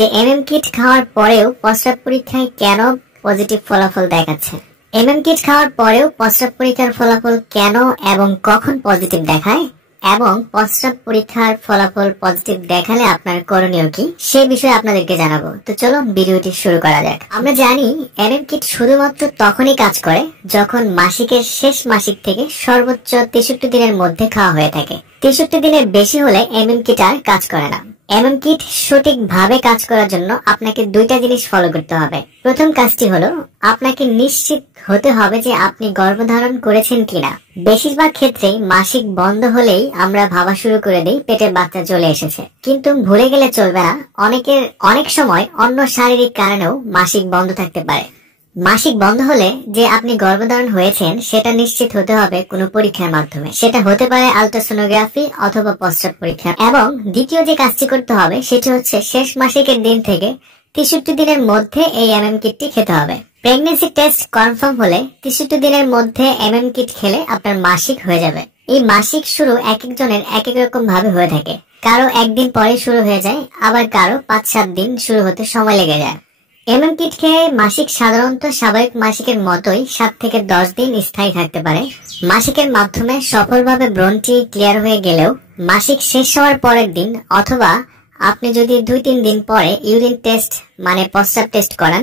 যে MM kit খাওয়ার পরেও প্রস্রাব পরীক্ষায় কেন পজিটিভ ফলাফল দেখাচ্ছে। এমএম কিট খাওয়ার পরেও প্রস্রাব পরীক্ষার ফলাফল কেন এবং কখন পজিটিভ দেখায় এবং প্রস্রাব পরীক্ষার ফলাফল পজিটিভ দেখালে আপনার করণীয় কি সে বিষয়ে আপনাদেরকে জানাবো। তো চলো ভিডিওটি শুরু করা যাক। আমরা জানি এমএম কিট শুধুমাত্র তখনই কাজ করে যখন মাসিকের শেষ মাসিক থেকে সর্বোচ্চ 63 দিনের মধ্যে খাওয়া হয়ে থাকে। 63 দিনের বেশি হলে এমএম কিট আর কাজ করে না। এমএম কিট সঠিকভাবে কাজ করার জন্য আপনাকে দুইটা জিনিস ফলো করতে হবে। প্রথম কাজটি হলো আপনাকে নিশ্চিত হতে হবে যে আপনি গর্ভধারণ করেছেন কিনা। বেশিরভাগ ক্ষেত্রেই মাসিক বন্ধ হলেই আমরা ভাবা শুরু করে দিই পেটে বাচ্চা চলে এসেছে, কিন্তু ভুলে গেলে চলবে না অনেক সময় অন্য শারীরিক কারণেও মাসিক বন্ধ থাকতে পারে। মাসিক বন্ধ হলে যে আপনি গর্ভধারণ হয়েছেন সেটা নিশ্চিত হতে হবে কোনো পরীক্ষার মাধ্যমে। সেটা হতে পারে আলট্রাসোনোগ্রাফি অথবা প্রস্রাব পরীক্ষা। এবং দ্বিতীয় যে কাজটি করতে হবে সেটি হচ্ছে শেষ মাসিকের দিন থেকে 63 দিনের মধ্যে এই এমএম কিটটি খেতে হবে। প্রেগন্যান্সি টেস্ট কনফার্ম হলে 63 দিনের মধ্যে এমএম কিট খেলে আপনার মাসিক হয়ে যাবে। এই মাসিক শুরু এক একজনের এক এক রকম ভাবে হয়ে থাকে। কারো একদিন পরে শুরু হয়ে যায়, আবার কারো 5-7 দিন শুরু হতে সময় লেগে যায়। এমএম কিট খেয়ে মাসিক সাধারণত স্বাভাবিক মাসিকের মতোই 7 থেকে 10 দিন স্থায়ী থাকতে পারে। মাসিকের মাধ্যমে সফলভাবে ব্রণটি ক্লিয়ার হয়ে গেলেও মাসিক শেষ হওয়ার পরের দিন অথবা আপনি যদি 2-3 দিন পরে ইউরিন টেস্ট মানে প্রস্রাব টেস্ট করান